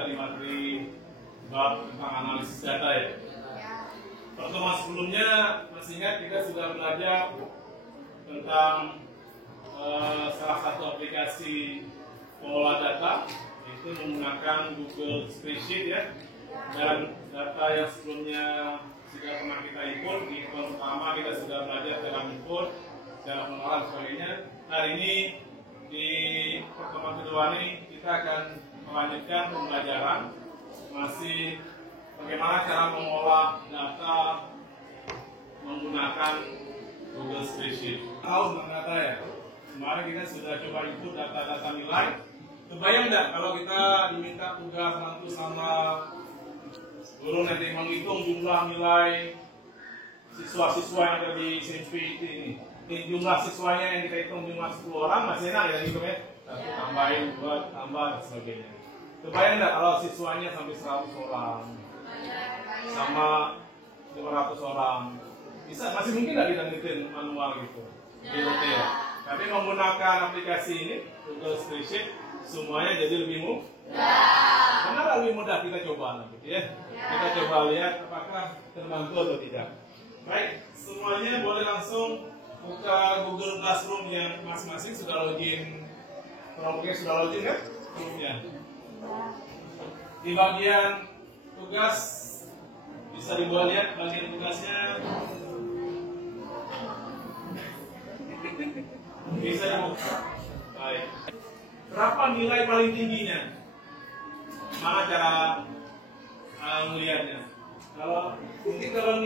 dari materi bab tentang analisis data ya. Pertemuan sebelumnya masih ingat kita sudah belajar tentang salah satu aplikasi pengolah data, yaitu menggunakan Google Spreadsheet ya. Dan data yang sebelumnya sudah pernah kita input, di pertemuan pertama kita sudah belajar cara input, cara pengolahan dan sebagainya. Hari ini di pertemuan kedua ini kita akan melanjutkan pembelajaran masih bagaimana cara mengolah data menggunakan Google Spreadsheet. Tahu tentang data ya? Kemarin kita sudah coba input data-data nilai. Kebayang nggak kalau kita diminta tugas bantu sama guru nanti menghitung jumlah nilai siswa-siswa yang ada di SMP ini. Jumlah siswanya yang kita hitung cuma 10 orang, masih enak ya gitu ya. Satu tambahin, dua tambah dan sebagainya. Kebayang nggak kalau siswanya sampai 100 orang sama 500 orang, bisa masih mungkin nggak kita ngitung manual gitu di ya. Tapi menggunakan aplikasi ini Google Spreadsheet semuanya jadi lebih mudah. Kenapa lebih mudah? Kita coba nanti ya. Kita coba lihat apakah terbantu atau tidak. Baik, semuanya boleh langsung buka Google Classroom yang masing-masing sudah login. Kelompoknya sudah login kan? Sebelumnya. Di bagian tugas bisa dibuat lihat bagian tugasnya. Bisa dibuka. Baik. Berapa nilai paling tingginya? Mana cara melihatnya? Kalau mungkin kalau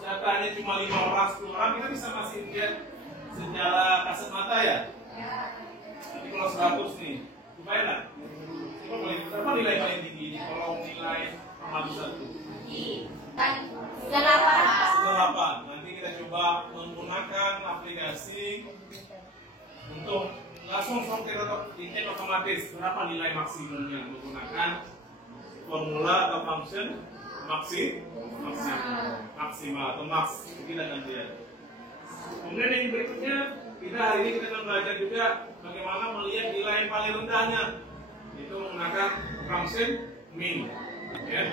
datanya cuma 5 orang, 10 orang, kita bisa masih lihat secara kasat mata ya. Nanti kalau 100 nih, lumayan lah. Berapa nilai paling tinggi ini? Kalau nilai amati 1 98. Nanti kita coba menggunakan aplikasi untuk langsung input otomatis berapa nilai maksimumnya menggunakan formula atau function maksimal atau max. Kita akan lihat. Kemudian yang berikutnya hari ini kita akan belajar juga bagaimana melihat nilai yang paling rendahnya, itu menggunakan function min ya.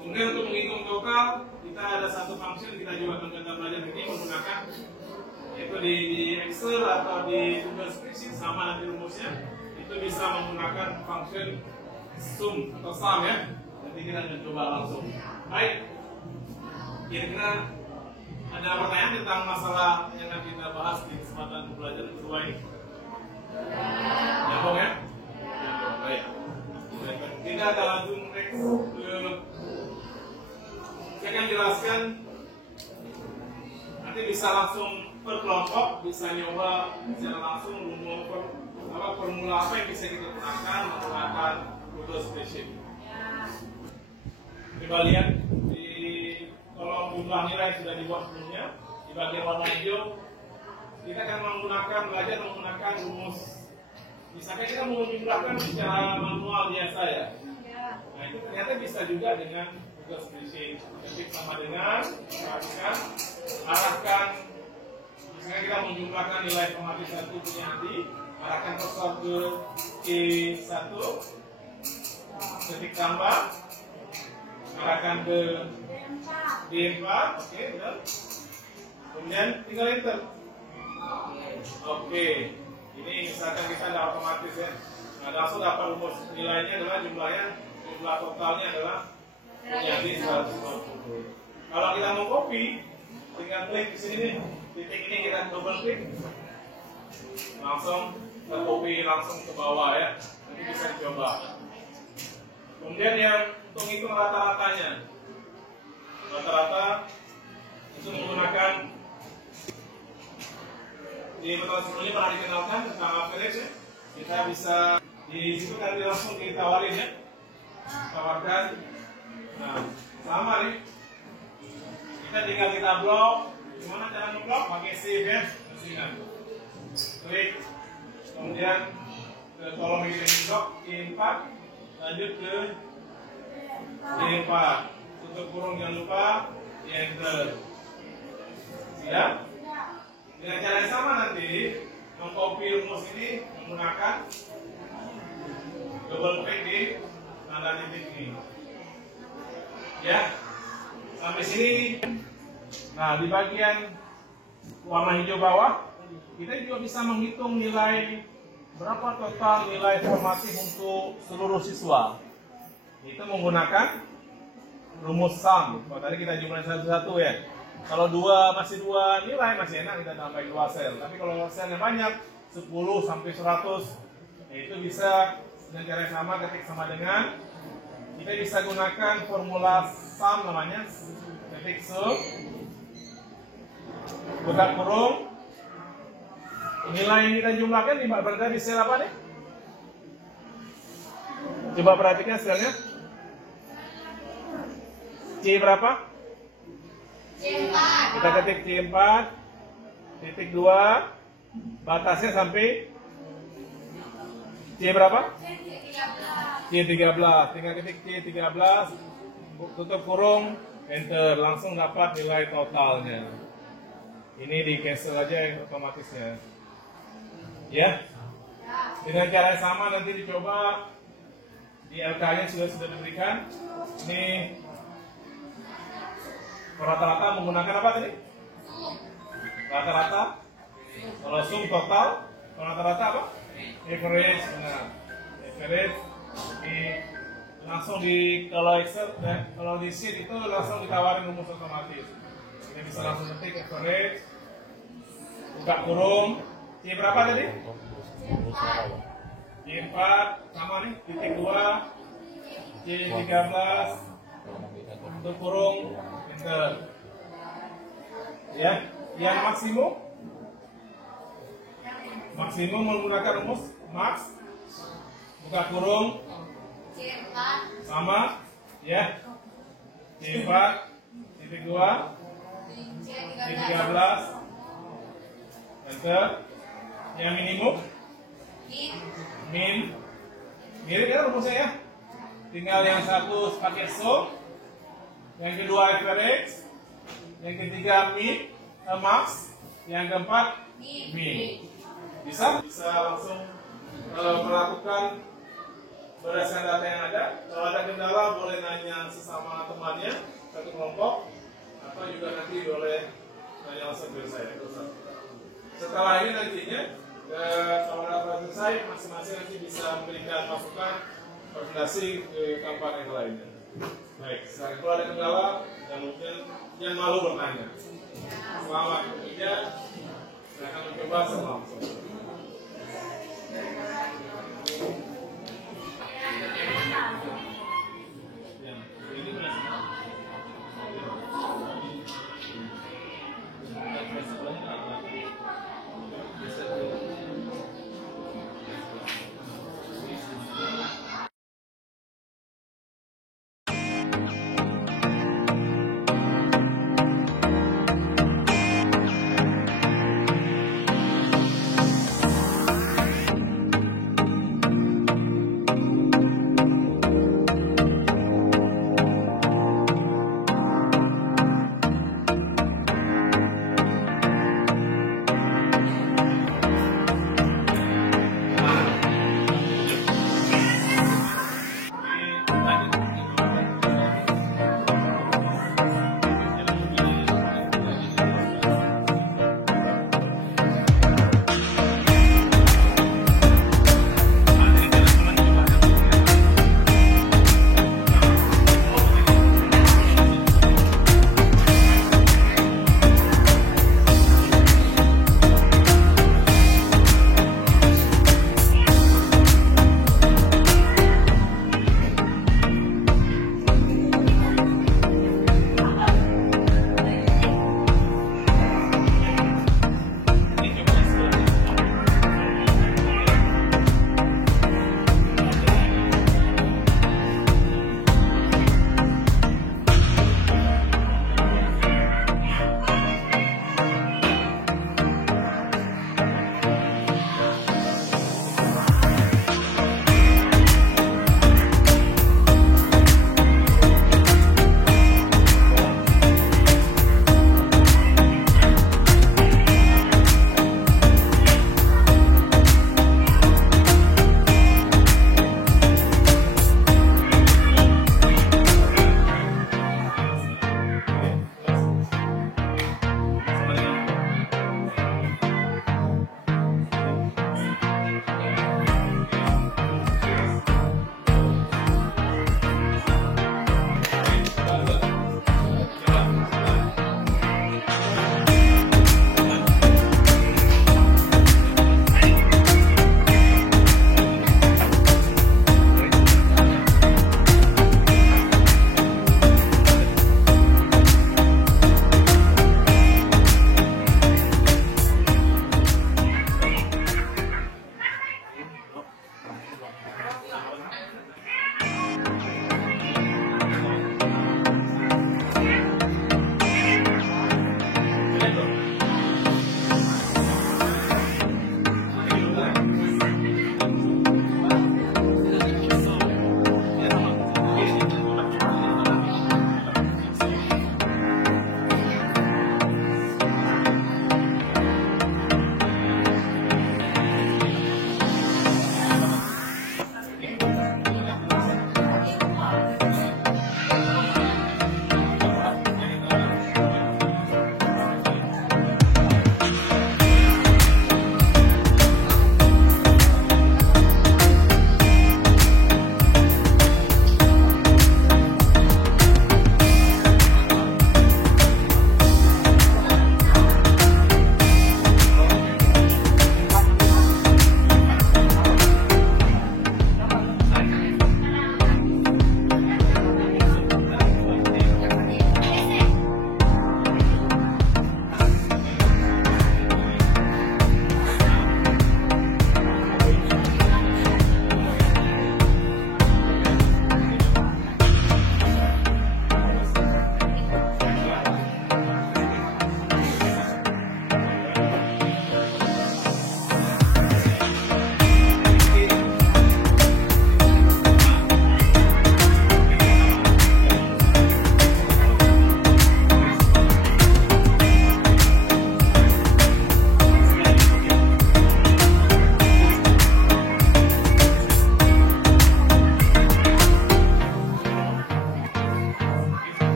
Kemudian untuk menghitung total kita ada satu function kita juga akan belajar ini menggunakan, yaitu di Excel atau di Google Spreadsheet sama nanti rumusnya itu bisa menggunakan function sum atau sum ya. Nanti kita akan coba langsung. Baik, kira-kira ada pertanyaan tentang masalah yang akan kita bahas di kesempatan pembelajaran kedua ini? Nyambung ya? Baik. Kita akan langsung next ke, saya akan jelaskan. Nanti bisa langsung per kelompok, bisa nyoba secara langsung formula apa yang bisa kita gunakan menggunakan Google Spreadsheet. Coba lihat di kolom jumlah nilai yang sudah dibuat sebelumnya di bagian warna hijau, kita akan belajar menggunakan rumus. Misalkan kita mau menjumlahkan secara manual biasa ya. Nah itu ternyata bisa juga dengan Google Spreadsheet. Ketik sama dengan perhatikan, arahkan. Misalnya kita menjumlahkan nilai pemati 1 punya nanti, arahkan kursor ke E1, ketik tambah, arahkan ke D4, oke, benar. Kemudian tinggal enter. Oke, ini misalkan kita ada otomatis ya. Nah, langsung dapat rumus nilainya adalah jumlah totalnya adalah menjadi 150. Kalau kita mau copy, tinggal klik di sini nih. Titik ini kita double klik, langsung kita copy langsung ke bawah ya. Nanti bisa dicoba. Kemudian yang untuk hitung rata-ratanya, rata-rata itu menggunakan di pertemuan sebelumnya pernah dikenalkan tentang average ya. Kita bisa di situ nanti langsung ditawarin ya, tawarkan. Nah, sama nih. Kita tinggal kita blok. Gimana cara ngeblok? Pakai save ya, ingat. Klik, kemudian ke kolom yang blok E4, lanjut ke D4. Tutup kurung jangan lupa, enter. Siap? Dengan cara yang sama nanti mengcopy rumus ini menggunakan double klik di tanda titik ini. Ya, sampai sini. Nah, di bagian warna hijau bawah, kita juga bisa menghitung nilai berapa total nilai formatif untuk seluruh siswa. Itu menggunakan rumus sum. Kalau tadi kita jumlahin satu-satu ya. Kalau masih dua nilai masih enak kita tambahin 2 sel. Tapi kalau selnya banyak 10 sampai 100, itu bisa dengan cara yang sama, ketik sama dengan kita bisa gunakan formula sum namanya, ketik sum buka kurung nilai yang kita jumlahkan berada di sel apa nih? Coba perhatikan selnya. C berapa? C4. Kita ketik C4 titik 2, batasnya sampai C berapa? C13. Tinggal ketik C13, tutup kurung, enter, langsung dapat nilai totalnya. Ini di cancel aja yang otomatisnya. Ya. Dengan cara yang sama nanti dicoba di LK-nya sudah diberikan. Ini rata-rata menggunakan apa tadi? Rata-rata. Kalau sum total, kalau rata-rata apa? Average. Nah, average langsung kalau Excel, kalau di sheet itu langsung ditawarin rumus otomatis. Kita bisa langsung ketik average, buka kurung. C berapa tadi? C4 sama nih, titik 2, C13, tutup kurung, enter. Ya, yang maksimum menggunakan rumus max, buka kurung, C4 sama, ya, C4, titik 2, C13, enter. Yang minimum, min, mirip kan rumusnya ya. Tinggal yang satu pakai sum, yang kedua average, yang ketiga max, yang keempat min. Bisa langsung melakukan berdasarkan data yang ada. Kalau ada kendala boleh nanya sesama temannya satu kelompok, atau juga nanti boleh nanya langsung ke saya. Setelah ini nantinya kalau data selesai, masing-masing nanti bisa memberikan masukan rekomendasi ke kampanye yang lainnya. Baik, sekarang kalau ada kendala, jangan malu bertanya. Selamat bekerja, saya akan mencoba langsung.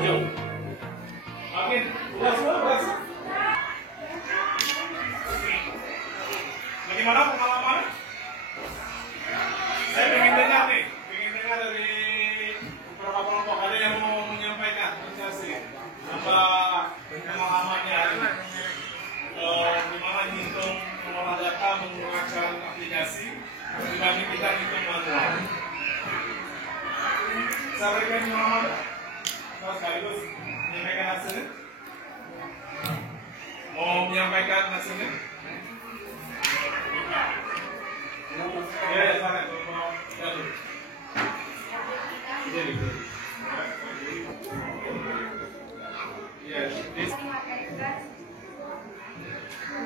Yuk. Oke, udah semua, berhasil. Bagaimana pengalaman? Saya ingin dengar nih, dari beberapa kelompok. Ada yang mau menyampaikan presentasi apa pengalamannya? Gimana ngitung mengolah data menggunakan aplikasi dibanding kita ngitung manual. Saya berikan pengalaman. Terus sekaligus menyampaikan hasilnya. Mau menyampaikan hasilnya? Ya, silakan. Ya,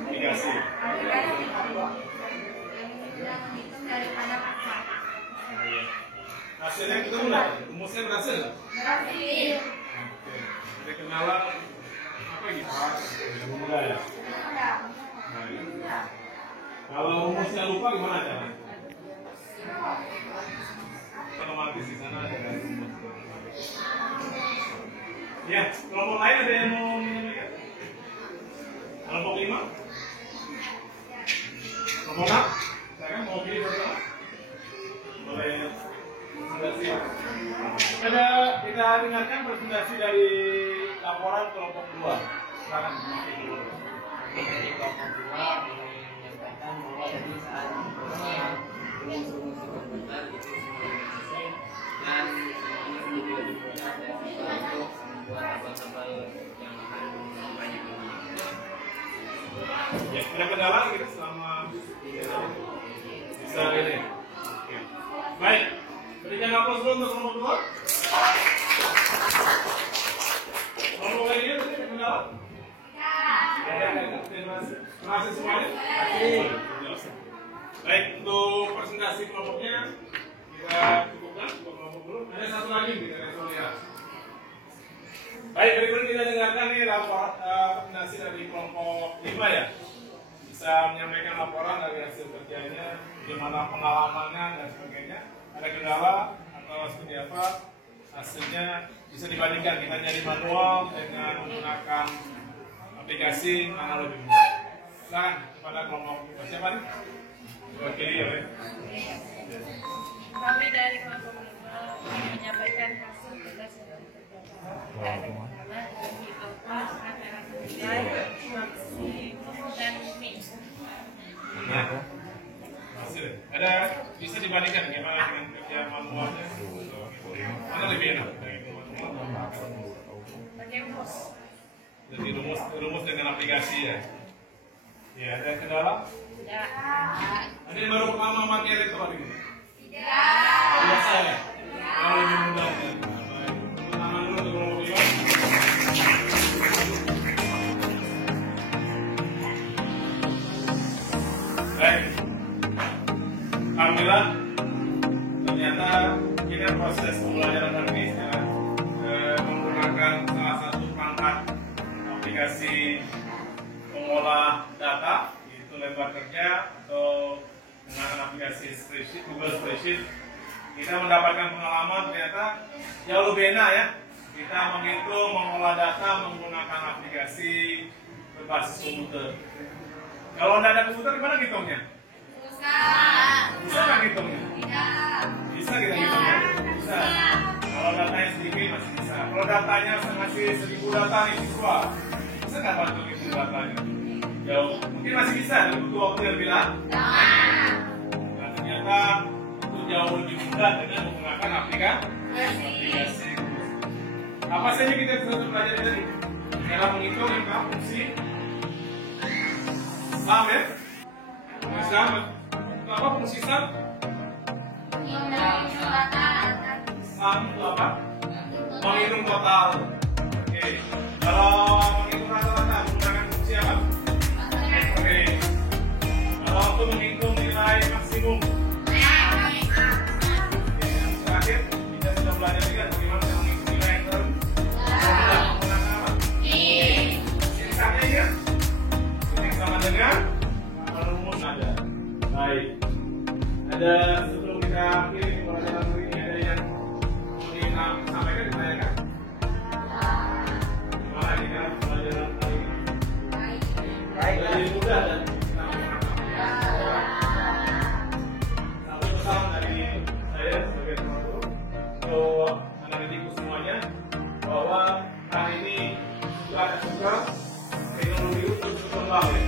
aplikasi. Daripada pasar. Hasilnya kita udah, rumusnya berhasil. Berhasil. Ada kenalan apa gitu? Enggak ya. Kalau rumusnya lupa gimana caranya? Otomatis di sana ada rumus. Ya, kelompok lain ada yang mau menyampaikan? Kelompok 5? Kelompok 6? Saya kan mau pilih berapa? Boleh presentasi. Kita dengarkan presentasi dari laporan kelompok 2. Silakan. Dari kelompok 2 menyampaikan bahwa tadi saat rumus-rumus komputer itu semua dan semuanya juga dibuat dan untuk membuat tabel-tabel yang akan banyak ini. Ya, ada kendala gitu selama bisa ini. Oke. Baik, berikan aplaus dulu untuk kelompok 2. Kelompok lainnya tadi ada kendala? Terima kasih semuanya. Baik, untuk presentasi kelompoknya kita cukupkan untuk kelompok dulu. Ada satu lagi kita lihat. Baik, berikutnya kita dengarkan nih laporan presentasi dari kelompok 5 ya. Bisa menyampaikan laporan dari hasil kerjanya, gimana pengalamannya dan sebagainya. Ada kendala atau seperti apa hasilnya bisa dibandingkan kita nyari manual dengan menggunakan aplikasi mana lebih mudah. Silakan kepada kelompok siapa nih? Wakili ya. Kami dari kelompok 5 menyampaikan hasil tugas yang adalah bagi alfa, antara nilai, maksimum, dan min. Hasil. Ada bisa dibandingkan gimana dengan kerja manualnya? Mana lebih enak? Bagi rumus. Jadi rumus dengan aplikasi ya. Ya, ada kendala? Tidak. Ada yang baru pertama pakai laptop ini? Tidak. Biasa ya? Kalau lebih mudah ya. Pertama dulu untuk kelompok 5. Baik. Alhamdulillah, ternyata ini proses pembelajaran teknis ya, menggunakan salah satu perangkat aplikasi mengolah data, yaitu lembar kerja atau menggunakan aplikasi spreadsheet, Google Spreadsheet. Kita mendapatkan pengalaman ternyata jauh lebih enak ya. Kita menghitung, mengolah data menggunakan aplikasi berbasis komputer. Kalau tidak ada komputer, gimana hitungnya? Bisa nggak hitungnya? Bisa kita hitungnya? Bisa. Kalau datanya sedikit masih bisa. Kalau datanya masih 1000 data nih siswa, bisa nggak bantu hitung datanya? Jauh. Mungkin masih bisa, tapi butuh waktu yang lebih lama. Nah, ternyata itu jauh lebih mudah dengan menggunakan aplikasi. Apa saja kita bisa belajar tadi? Cara menghitung yang fungsi sum ya? Sum. Apa fungsi sum? Sum itu apa? Menghitung total. Oke. Kalau menghitung rata-rata menggunakan fungsi apa? Oke. Kalau untuk menghitung nilai maksimum. Oke. Yang terakhir kita sudah belajar juga bagaimana cara menghitung nilai yang baru. Menggunakan apa? Singkatnya ya. Ini sama dengan rumus ada. Baik. Ada sebelum kita pilih pelajaran hari ini ada yang mau disampaikan, ditanyakan? bahwa hari ini juga teknologi itu terus berkembang ya.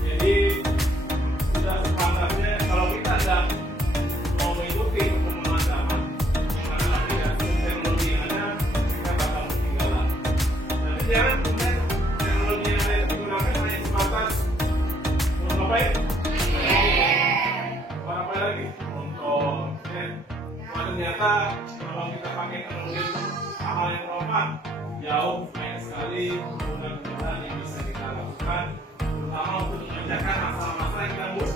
Jadi sudah sepantasnya kalau kita tidak mau mengikuti perkembangan zaman, karena tidak teknologi yang ada, kita bakal ketinggalan. Nah, jangan kemudian teknologi yang ada digunakan hanya sebatas untuk apa ya? Apa lagi? Untuk ternyata kalau kita pakai teknologi hal yang bermanfaat, jauh banyak sekali kemudahan yang bisa kita lakukan, terutama untuk mengerjakan masalah-masalah yang kita buat.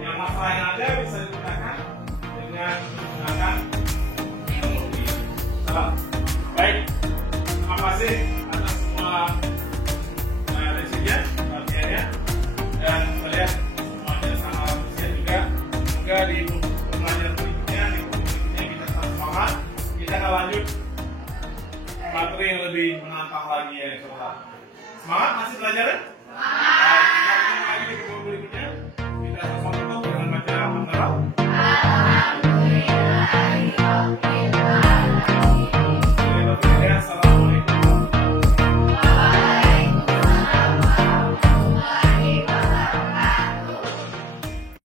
Yang masalah yang ada bisa dipecahkan dengan menggunakan teknologi. Baik, terima kasih atas semua reaksinya, perhatiannya, dan saya semuanya sangat antusias juga. Semoga di pembelajaran berikutnya, di berikutnya kita tetap semangat. Kita akan lanjut materi yang lebih menantang lagi ya, coba. Semangat masih belajar ya? Semangat. Kita ketemu lagi di video berikutnya. Kita sama tutup dengan baca Al-Fatihah. Alhamdulillahirabbil alamin. Assalamualaikum.